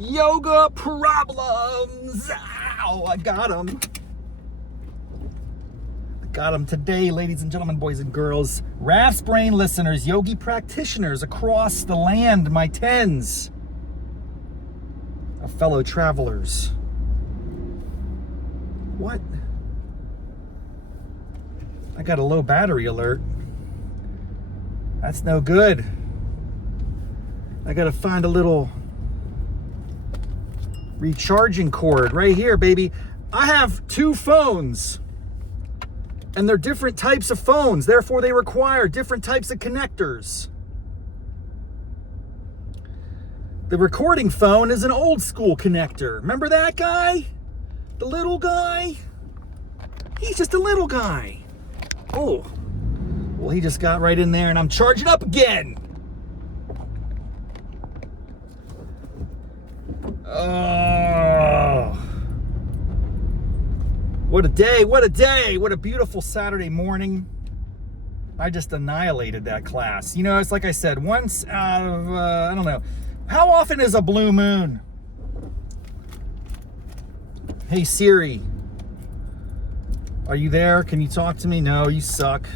Yoga problems. Ow, I got them. Got them today, ladies and gentlemen, boys and girls. Raff's Brain listeners, yogi practitioners across the land, my tens of fellow travelers. What? I got a low battery alert. That's no good. I gotta find a little recharging cord right here, baby. I have two phones. And they're different types of phones, therefore they require different types of connectors. The recording phone is an old school connector. Remember that guy? The little guy? He's just a little guy. Oh, well, he just got right in there and I'm charging up again. Oh. What a day, what a day, what a beautiful Saturday morning. I just annihilated that class. You know, it's like I said, once out of, I don't know. How often is a blue moon? Hey Siri, are you there? Can you talk to me? No, you suck.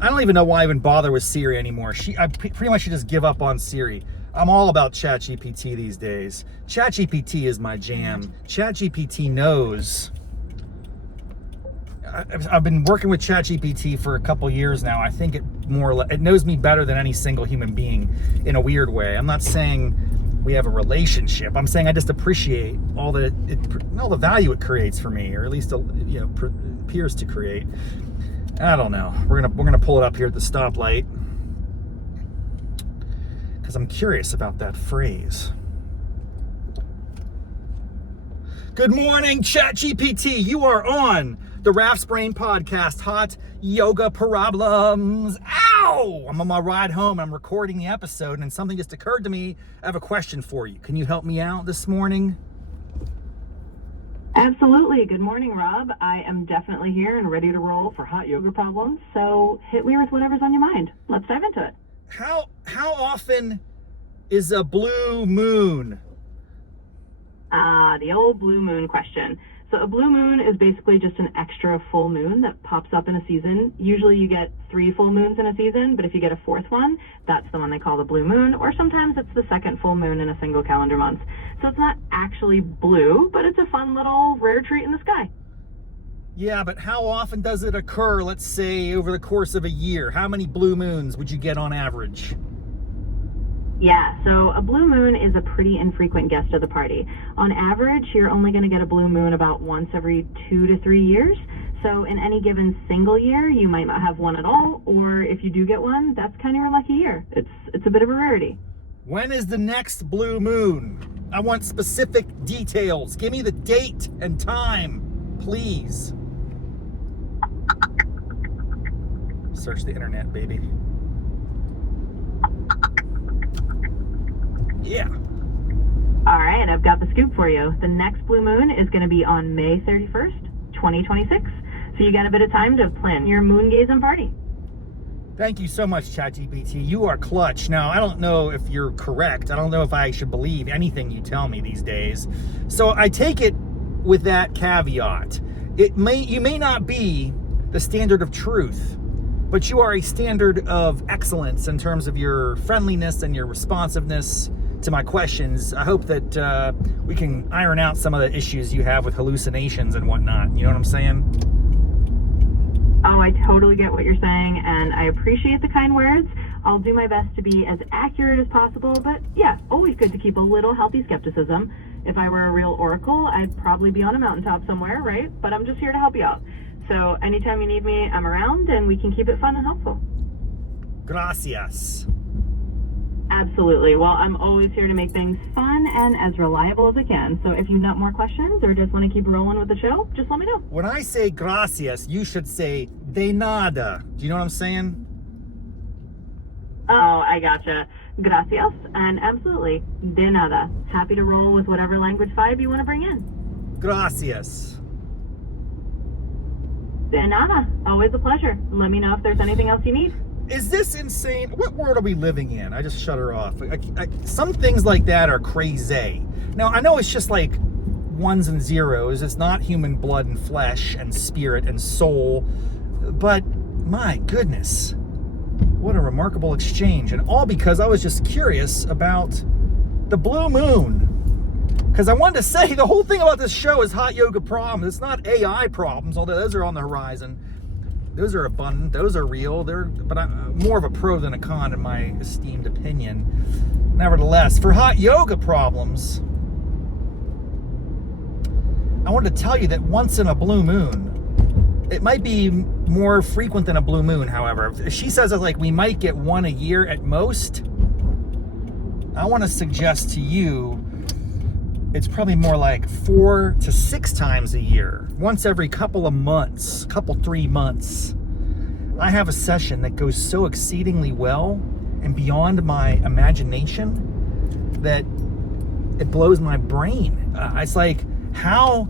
I don't even know why I even bother with Siri anymore. I pretty much should just give up on Siri. I'm all about ChatGPT these days. ChatGPT is my jam. ChatGPT knows. I've been working with ChatGPT for a couple years now. I think it knows me better than any single human being in a weird way. I'm not saying we have a relationship. I'm saying I just appreciate all the value it creates for me, or at least appears to create. I don't know. We're gonna pull it up here at the stoplight because I'm curious about that phrase. Good morning, ChatGPT. You are on the Raff's Brain podcast, Hot Yoga Problems. Ow! I'm on my ride home. I'm recording the episode, and something just occurred to me. I have a question for you. Can you help me out this morning? Absolutely. Good morning, Rob. I am definitely here and ready to roll for Hot Yoga Problems. So hit me with whatever's on your mind. Let's dive into it. How often is a blue moon? The old blue moon question. So a blue moon is basically just an extra full moon that pops up in a season. Usually you get 3 full moons in a season, but if you get a 4th one, that's the one they call the blue moon, or sometimes it's the 2nd full moon in a single calendar month. So it's not actually blue, but it's a fun little rare treat in the sky. Yeah, but how often does it occur, let's say, over the course of a year? How many blue moons would you get on average? Yeah, so a blue moon is a pretty infrequent guest of the party. On average, you're only going to get a blue moon about once every 2 to 3 years. So in any given single year, you might not have one at all, or if you do get one, that's kind of your lucky year. It's a bit of a rarity. When is the next blue moon? I want specific details. Give me the date and time, please. Search the internet, baby. Yeah. All right, I've got the scoop for you. The next blue moon is going to be on May 31st, 2026. So you got a bit of time to plan your moon gaze and party. Thank you so much, ChatGPT. You are clutch. Now, I don't know if you're correct. I don't know if I should believe anything you tell me these days. So I take it with that caveat. You may not be the standard of truth, but you are a standard of excellence in terms of your friendliness and your responsiveness to my questions. I hope that we can iron out some of the issues you have with hallucinations and whatnot. You know what I'm saying? Oh, I totally get what you're saying, and I appreciate the kind words. I'll do my best to be as accurate as possible, but yeah, always good to keep a little healthy skepticism. If I were a real oracle, I'd probably be on a mountaintop somewhere, right? But I'm just here to help you out. So anytime you need me, I'm around, and we can keep it fun and helpful. Gracias. Absolutely. Well, I'm always here to make things fun and as reliable as I can. So if you've got more questions or just want to keep rolling with the show, just let me know. When I say gracias, you should say de nada. Do you know what I'm saying? Oh, I gotcha. Gracias. And absolutely, de nada. Happy to roll with whatever language vibe you want to bring in. Gracias. De nada. Always a pleasure. Let me know if there's anything else you need. Is this insane? What world are we living in? I just shut her off. Some things like that are crazy. Now, I know it's just like ones and zeros. It's not human blood and flesh and spirit and soul. But my goodness, what a remarkable exchange. And all because I was just curious about the blue moon. Because I wanted to say the whole thing about this show is hot yoga problems. It's not AI problems, although those are on the horizon. Those are abundant. Those are real. But I'm more of a pro than a con in my esteemed opinion. Nevertheless, for hot yoga problems, I wanted to tell you that once in a blue moon, it might be more frequent than a blue moon, however. She says that like we might get one a year at most. I want to suggest to you it's probably more like 4 to 6 times a year, once every couple of months, 3 months. I have a session that goes so exceedingly well and beyond my imagination that it blows my brain. It's like, how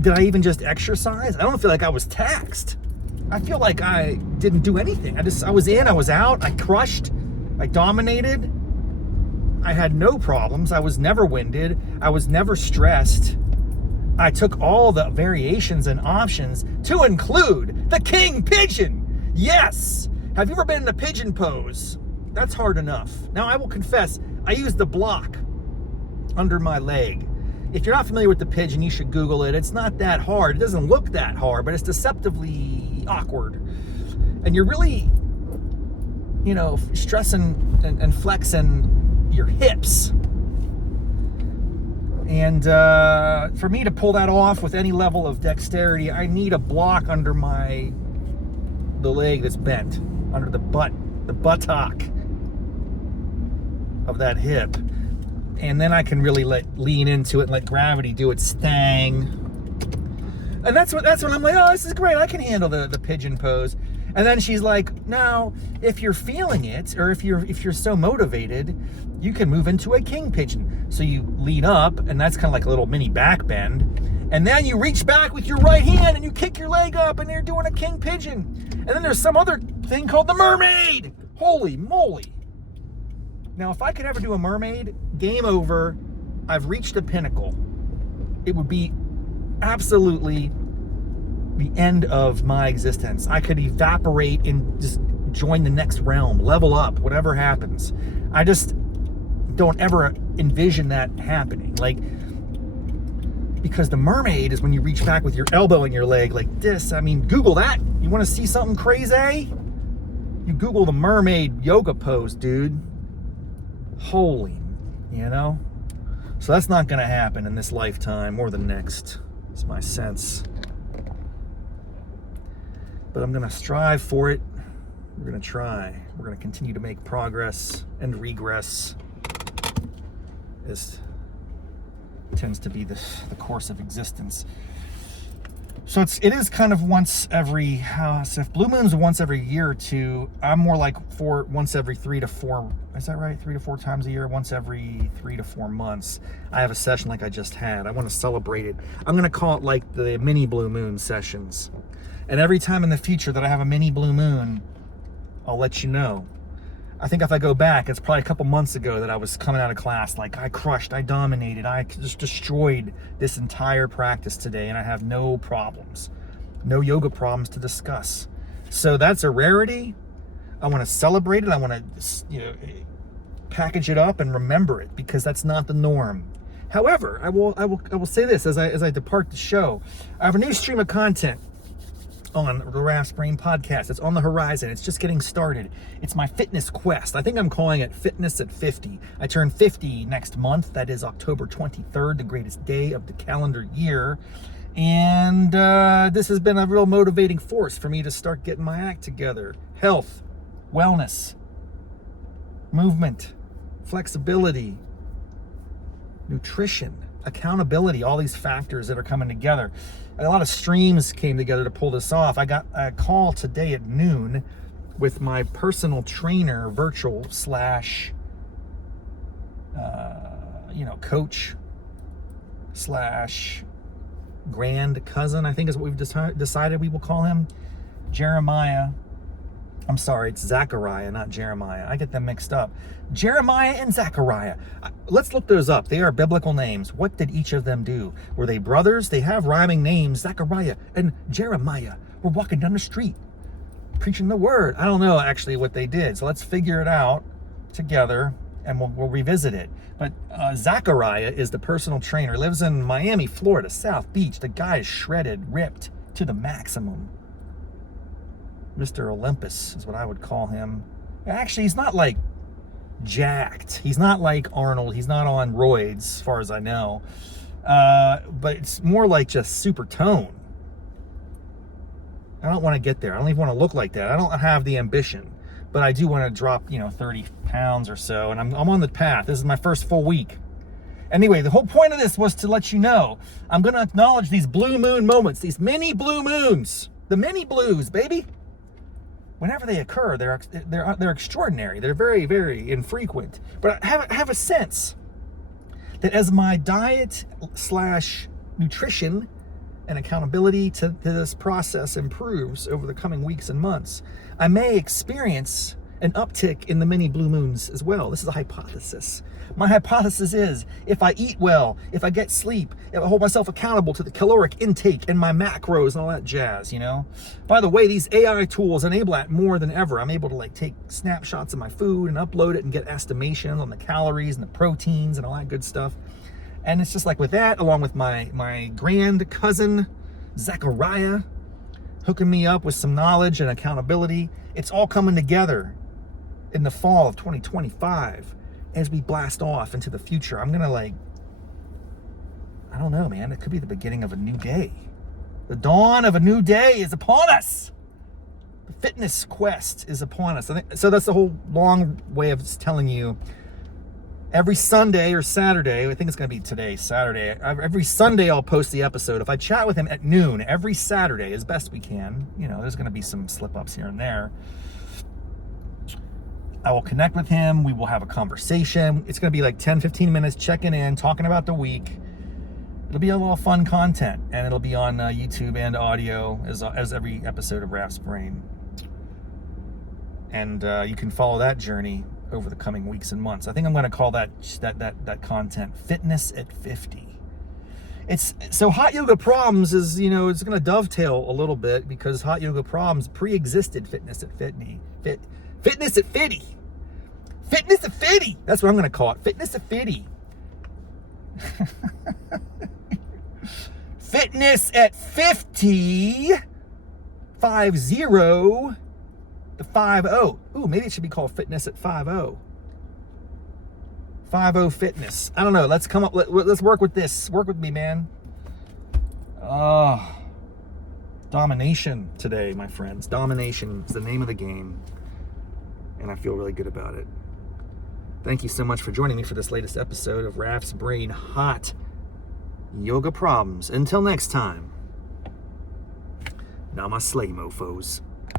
did I even just exercise? I don't feel like I was taxed. I feel like I didn't do anything. I was in, I was out, I crushed, I dominated. I had no problems. I was never winded. I was never stressed. I took all the variations and options to include the king pigeon. Yes. Have you ever been in a pigeon pose? That's hard enough. Now, I will confess, I used the block under my leg. If you're not familiar with the pigeon, you should Google it. It's not that hard. It doesn't look that hard, but it's deceptively awkward. And you're really, stressing and flexing your hips. And for me to pull that off with any level of dexterity, I need a block under the leg that's bent, under the buttock of that hip. And then I can really lean into it and let gravity do its thing. And that's when I'm like, oh, this is great. I can handle the pigeon pose. And then she's like, now, if you're feeling it, or if you're so motivated, you can move into a king pigeon. So you lean up, and that's kind of like a little mini back bend. And then you reach back with your right hand, and you kick your leg up, and you're doing a king pigeon. And then there's some other thing called the mermaid. Holy moly. Now, if I could ever do a mermaid, game over. I've reached a pinnacle. It would be absolutely the end of my existence. I could evaporate and just join the next realm, level up, whatever happens. I just don't ever envision that happening. Like, because the mermaid is when you reach back with your elbow in your leg like this. I mean, Google that. You want to see something crazy? You Google the mermaid yoga pose, dude. Holy, So that's not going to happen in this lifetime or the next. It's my sense. But I'm going to strive for it. We're going to try. We're going to continue to make progress and regress. This tends to be the course of existence. So it is kind of once every, so if blue moon's once every year or two, I'm more like once every 3 to 4, is that right? 3 to 4 times a year, once every 3 to 4 months. I have a session like I just had. I want to celebrate it. I'm going to call it like the mini blue moon sessions. And every time in the future that I have a mini blue moon, I'll let you know. I think if I go back, it's probably a couple months ago that I was coming out of class like, I crushed, I dominated, I just destroyed this entire practice today, and I have no problems. No yoga problems to discuss. So that's a rarity. I want to celebrate it. I want to package it up and remember it, because that's not the norm. However, I will say this as I depart the show. I have a new stream of content on the Raff's Brain podcast. It's on the horizon. It's just getting started. It's my fitness quest. I think I'm calling it Fitness at 50. I turn 50 next month. That is October 23rd, the greatest day of the calendar year. And this has been a real motivating force for me to start getting my act together. Health, wellness, movement, flexibility, nutrition, accountability, all these factors that are coming together. A lot of streams came together to pull this off. I got a call today at noon with my personal trainer, virtual slash, coach slash grand cousin, I think is what we've decided we will call him, Jeremiah. I'm sorry, it's Zechariah, not Jeremiah. I get them mixed up. Jeremiah and Zechariah. Let's look those up. They are biblical names. What did each of them do? Were they brothers? They have rhyming names. Zechariah and Jeremiah were walking down the street, preaching the word. I don't know actually what they did. So let's figure it out together and we'll revisit it. But Zechariah is the personal trainer. Lives in Miami, Florida, South Beach. The guy is shredded, ripped to the maximum. Mr. Olympus is what I would call him. Actually, he's not like jacked. He's not like Arnold. He's not on roids, as far as I know. But it's more like just super tone. I don't want to get there. I don't even want to look like that. I don't have the ambition. But I do want to drop, 30 pounds or so. And I'm on the path. This is my first full week. Anyway, the whole point of this was to let you know, I'm going to acknowledge these blue moon moments, these mini blue moons, the mini blues, baby. Whenever they occur, they're extraordinary. They're very, very infrequent. But I have a sense that as my diet / nutrition and accountability to this process improves over the coming weeks and months, I may experience an uptick in the mini blue moons as well. This is a hypothesis. My hypothesis is if I eat well, if I get sleep, if I hold myself accountable to the caloric intake and my macros and all that jazz, By the way, these AI tools enable that more than ever. I'm able to take snapshots of my food and upload it and get estimations on the calories and the proteins and all that good stuff. And it's just like with that, along with my grand cousin, Zechariah, hooking me up with some knowledge and accountability, it's all coming together in the fall of 2025 as we blast off into the future. I'm gonna I don't know, man, it could be the beginning of a new day. The dawn of a new day is upon us. The fitness quest is upon us. So that's the whole long way of telling you, every Sunday or Saturday, I think it's gonna be today, Saturday, every Sunday I'll post the episode. If I chat with him at noon every Saturday as best we can, there's gonna be some slip-ups here and there, I will connect with him. We will have a conversation. It's going to be like 10, 15 minutes checking in, talking about the week. It'll be a little fun content, and it'll be on YouTube and audio as every episode of Raff's Brain. And you can follow that journey over the coming weeks and months. I think I'm going to call that content Fitness at 50. So Hot Yoga Problems is, it's going to dovetail a little bit because Hot Yoga Problems pre-existed Fitness at 50. Fitness at 50. Fitness at 50. That's what I'm going to call it. Fitness at 50. Fitness at 50. 50. The 50. Ooh, maybe it should be called Fitness at 50. 50 Fitness. I don't know. Let's come up. Let's work with this. Work with me, man. Domination today, my friends. Domination is the name of the game. And I feel really good about it. Thank you so much for joining me for this latest episode of Raff's Brain Hot Yoga Problems. Until next time, namaste, mofos.